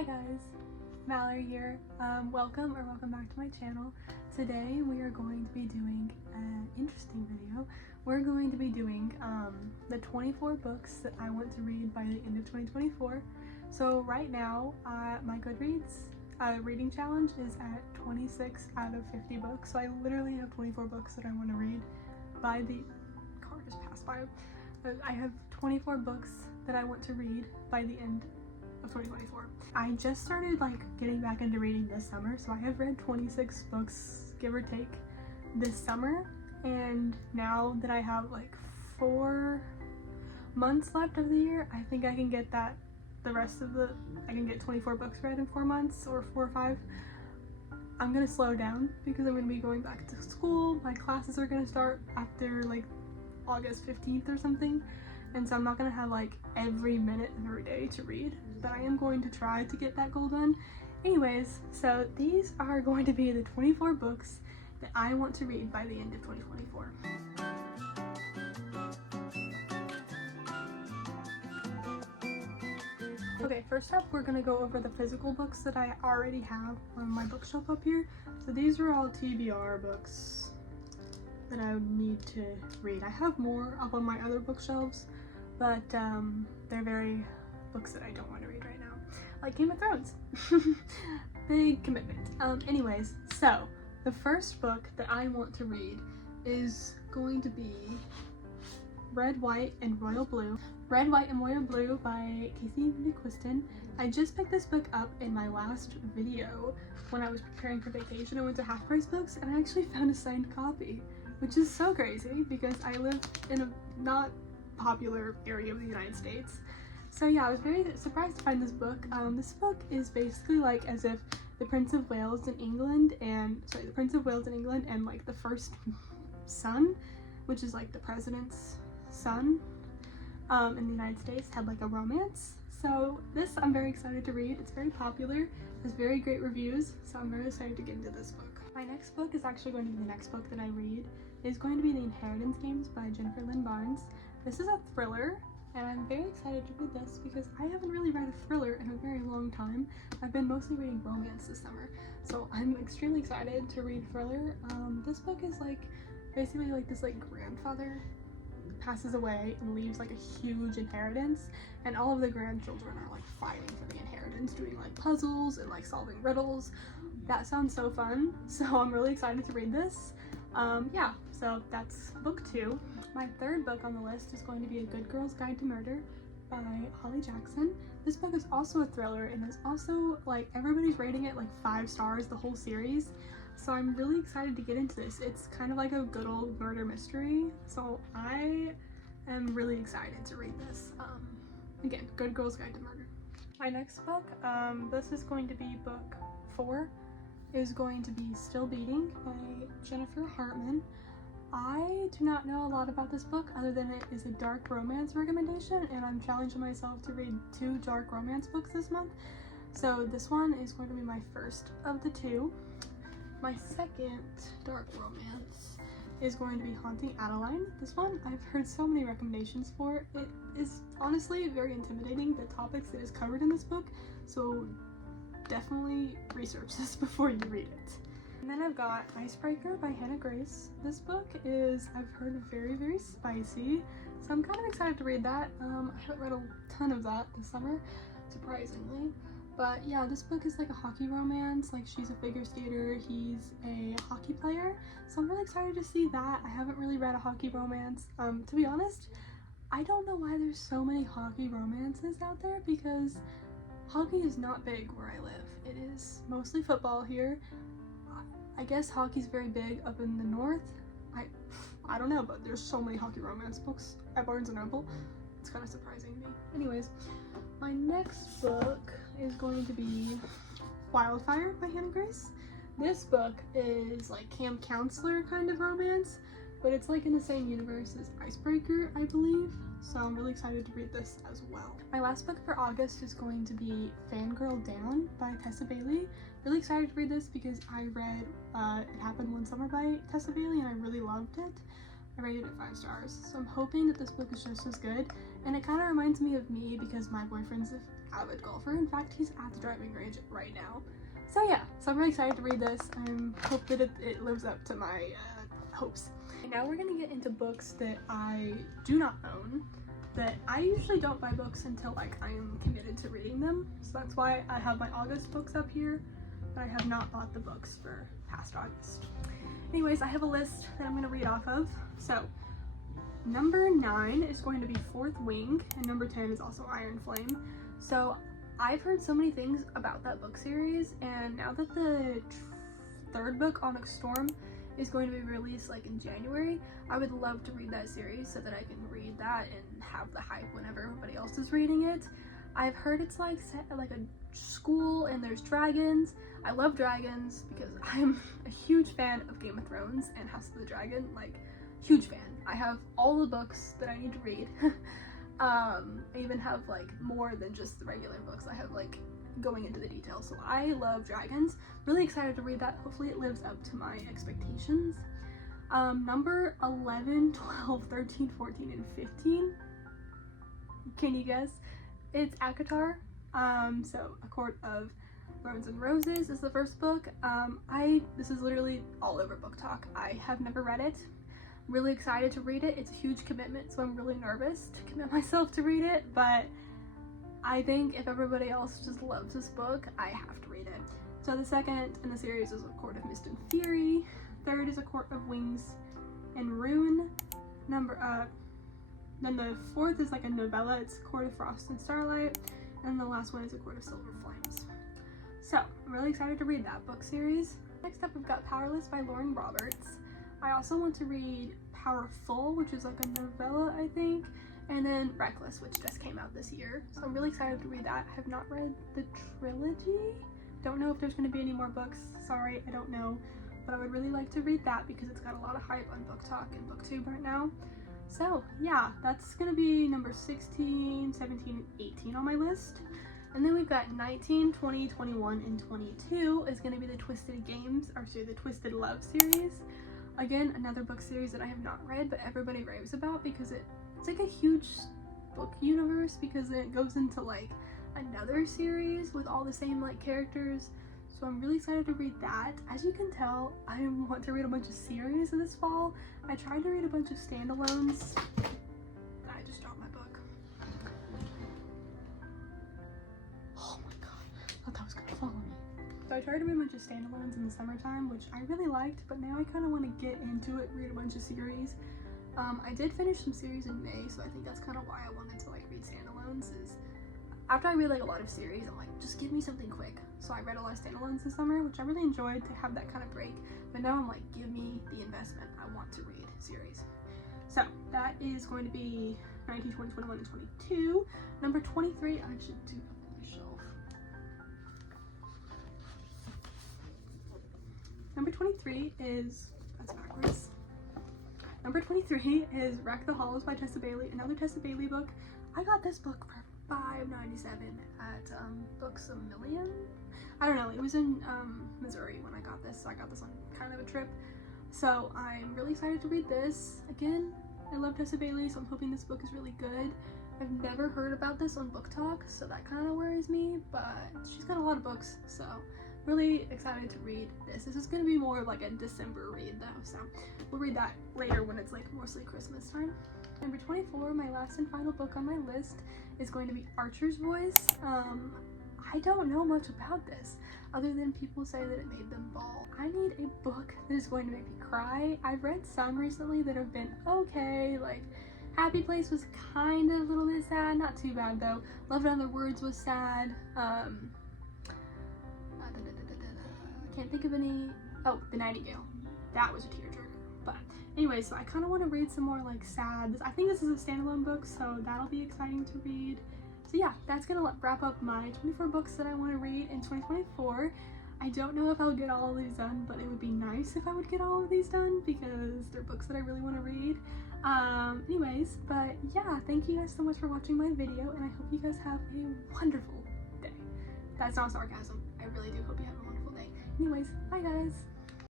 Hi guys, Mallory here. Welcome back to my channel. Today we are going to be doing an interesting video. We're going to be doing the 24 books that I want to read by the end of 2024. So right now, my Goodreads reading challenge is at 26 out of 50 books. So I literally have 24 books that I want to read by the car just passed by. I have 24 books that I want to read by the end of 2024. I just started getting back into reading this summer, so I have read 26 books, give or take, this summer, and now that I have 4 months left of the year, I think I can get I can get 24 books read in 4 months, or 4 or 5. I'm gonna slow down because I'm gonna be going back to school. My classes are gonna start after August 15th or something, and so I'm not gonna have every minute of every day to read, but I am going to try to get that goal done. Anyways, so these are going to be the 24 books that I want to read by the end of 2024. Okay, first up we're gonna go over the physical books that I already have on my bookshelf up here. So these are all TBR books that I would need to read. I have more up on my other bookshelves, but they're very books that I don't want to read right now, like Game of Thrones. Big commitment. Anyways, so the first book that I want to read is going to be Red, White, and Royal Blue. Red, White, and Royal Blue by Casey McQuiston. I just picked this book up in my last video when I was preparing for vacation. I went to Half Price Books and I actually found a signed copy, which is so crazy because I live in a not popular area of the United States. So yeah, I was very surprised to find this book. This book is basically as if the Prince of Wales in England and the first son, which is the president's son in the United States, had a romance. So this I'm very excited to read. It's very popular, has very great reviews, so I'm very excited to get into this book. My next book is actually going to be the next book that I read. It's going to be The Inheritance Games by Jennifer Lynn Barnes. This is a thriller, and I'm very excited to read this because I haven't really read a thriller in a very long time. I've been mostly reading romance this summer, so I'm extremely excited to read thriller. This book is basically this grandfather passes away and leaves a huge inheritance, and all of the grandchildren are fighting for the inheritance, doing puzzles and solving riddles. That sounds so fun, so I'm really excited to read this. Yeah, so that's book 2. My third book on the list is going to be A Good Girl's Guide to Murder by Holly Jackson. This book is also a thriller and is also everybody's rating it 5 stars, the whole series. So I'm really excited to get into this. It's kind of like a good old murder mystery, so I am really excited to read this. Again, Good Girl's Guide to Murder. My next book, this is going to be book 4, is going to be Still Beating by Jennifer Hartman. I do not know a lot about this book other than it is a dark romance recommendation, and I'm challenging myself to read 2 dark romance books this month. So this one is going to be my first of the 2. My second dark romance is going to be Haunting Adeline. This one I've heard so many recommendations for. It is honestly very intimidating, the topics that is covered in this book, so definitely research this before you read it. And then I've got Icebreaker by Hannah Grace. This book is, I've heard, very, very spicy, so I'm kind of excited to read that. I haven't read a ton of that this summer, surprisingly. But yeah, this book is a hockey romance. She's a figure skater, he's a hockey player, so I'm really excited to see that. I haven't really read a hockey romance. To be honest, I don't know why there's so many hockey romances out there because hockey is not big where I live. It is mostly football here. I guess hockey's very big up in the north. I don't know, but there's so many hockey romance books at Barnes & Noble. It's kind of surprising to me. Anyways, my next book is going to be Wildfire by Hannah Grace. This book is camp counselor kind of romance, but it's in the same universe as Icebreaker, I believe. So I'm really excited to read this as well. My last book for August is going to be Fangirl Down by Tessa Bailey. Really excited to read this because I read It Happened One Summer by Tessa Bailey and I really loved it. I rated it 5 stars. So I'm hoping that this book is just as good. And it kind of reminds me of me because my boyfriend's a avid golfer. In fact, he's at the driving range right now. So yeah, so I'm really excited to read this. I hope that it lives up to my hopes. And now we're gonna get into books that I do not own, that I usually don't buy books until like I am committed to reading them. So that's why I have my August books up here, but I have not bought the books for past August. Anyways, I have a list that I'm gonna read off of. So number 9 is going to be Fourth Wing, and number 10 is also Iron Flame. So I've heard so many things about that book series, and now that the third book, Onyx Storm, is going to be released like in January, I would love to read that series so that I can read that and have the hype whenever everybody else is reading it. I've heard it's like set at like a school and there's dragons. I love dragons because I'm a huge fan of Game of Thrones and House of the Dragon, like huge fan. I have all the books that I need to read. I even have like more than just the regular books. I have like going into the details. So I love dragons. Really excited to read that. Hopefully it lives up to my expectations. Number 11, 12, 13, 14, and 15. Can you guess? It's ACOTAR. So A Court of Thorns and Roses is the first book. This is literally all over Book Talk. I have never read it. Really excited to read it. It's a huge commitment, so I'm really nervous to commit myself to read it, but I think if everybody else just loves this book, I have to read it. So the second in the series is A Court of Mist and Fury. Third is A Court of Wings and Ruin. Then the fourth is like a novella. It's A Court of Frost and Starlight. And the last one is A Court of Silver Flames. So I'm really excited to read that book series. Next up, we've got Powerless by Lauren Roberts. I also want to read Powerful, which is like a novella, I think, and then Reckless, which just came out this year. So I'm really excited to read that. I have not read the trilogy. Don't know if there's going to be any more books. Sorry, I don't know. But I would really like to read that because it's got a lot of hype on Book Talk and BookTube right now. So yeah, that's going to be number 16, 17, and 18 on my list. And then we've got 19, 20, 21, and 22 is going to be the Twisted Games, or sorry, the Twisted Love series. Again, another book series that I have not read, but everybody raves about because it's like a huge book universe because it goes into like another series with all the same like characters. So I'm really excited to read that. As you can tell, I want to read a bunch of series this fall. I tried to read a bunch of standalones. I just dropped my book. Oh my god, I thought that was gonna follow me. So I tried to read a bunch of standalones in the summertime, which I really liked, but now I kind of want to get into it, read a bunch of series. I did finish some series in May, so I think that's kind of why I wanted to like read standalones, is after I read like a lot of series, I'm like, just give me something quick. So I read a lot of standalones this summer, which I really enjoyed to have that kind of break, but now I'm like, give me the investment. I want to read series. So that is going to be 19, 20, 21, and 22. Number 23, I should do up on my shelf. Number 23 is, that's backwards. Number 23 is Wreck the Halls by Tessa Bailey, another Tessa Bailey book. I got this book for $5.97 at Books A Million. I don't know, it was in Missouri when I got this, so I got this on kind of a trip. So I'm really excited to read this. Again, I love Tessa Bailey, so I'm hoping this book is really good. I've never heard about this on Book Talk, so that kind of worries me, but she's got a lot of books, so really excited to read this. This is going to be more of like a December read though, so we'll read that later when it's like mostly Christmas time. Number 24, my last and final book on my list, is going to be Archer's Voice. I don't know much about this other than people say that it made them bawl. I need a book that is going to make me cry. I've read some recently that have been okay, like Happy Place was kind of a little bit sad, not too bad though. Love in Other Words was sad. Can't think of any. Oh, The Nightingale. That was a tearjerker. But anyway, so I kind of want to read some more like sad. I think this is a standalone book, so that'll be exciting to read. So yeah, that's gonna wrap up my 24 books that I want to read in 2024. I don't know if I'll get all of these done, but it would be nice if I would get all of these done because they're books that I really want to read. Anyways, but yeah, thank you guys so much for watching my video, and I hope you guys have a wonderful day. That's not sarcasm. I really do hope you have a wonderful day. Anyways, bye guys!